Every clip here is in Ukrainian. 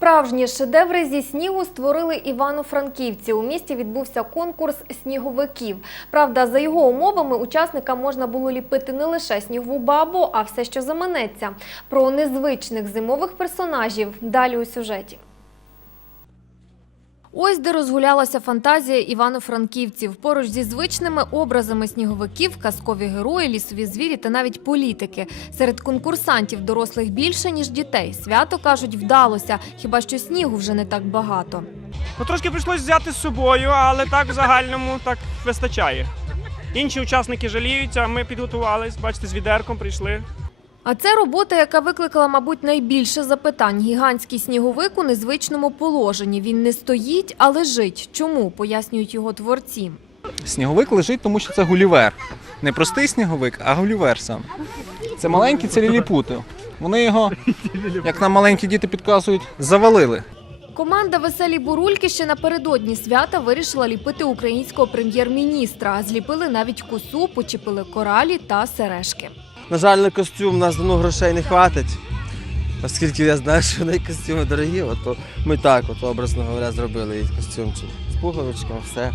Справжні шедеври зі снігу створили івано-франківці. У місті відбувся конкурс сніговиків. Правда, за його умовами учасникам можна було ліпити не лише снігову бабу, а все, що заманеться. Про незвичних зимових персонажів далі у сюжеті. Ось де розгулялася фантазія івано-франківців. Поруч зі звичними образами сніговиків, казкові герої, лісові звірі та навіть політики. Серед конкурсантів дорослих більше, ніж дітей. Свято, кажуть, вдалося, хіба що снігу вже не так багато. Ну, трошки прийшлось взяти з собою, але так в загальному так вистачає. Інші учасники жаліються, ми підготувались, бачите, з відерком прийшли. А це робота, яка викликала, мабуть, найбільше запитань. Гігантський сніговик у незвичному положенні. Він не стоїть, а лежить. Чому пояснюють його творці? Сніговик лежить, тому що це гулівер. Не простий сніговик, а гулівер сам. Це маленькі це ліліпути. Вони його, як нам маленькі діти підказують, завалили. Команда Веселі Бурульки ще напередодні свята вирішила ліпити українського прем'єр-міністра. Зліпили навіть косу, почепили коралі та сережки. На жаль, на костюм нас давно грошей не хватить. Оскільки я знаю, що на костюми дорогі, от то ми так, от, образно говоря, зробили їй костюмчик. З пуговичками, все.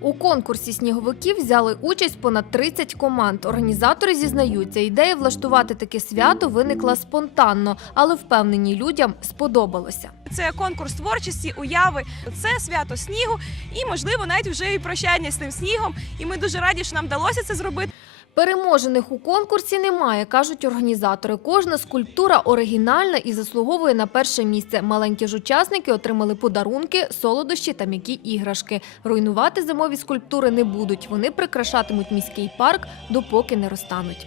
У конкурсі сніговиків взяли участь понад 30 команд. Організатори зізнаються, ідея влаштувати таке свято виникла спонтанно, але впевнені людям сподобалося. Це конкурс творчості, уяви, це свято снігу і, можливо, навіть вже і прощання з тим снігом. І ми дуже раді, що нам вдалося це зробити. Переможених у конкурсі немає, кажуть організатори. Кожна скульптура оригінальна і заслуговує на перше місце. Маленькі ж учасники отримали подарунки, солодощі та м'які іграшки. Руйнувати зимові скульптури не будуть. Вони прикрашатимуть міський парк, допоки не розтануть.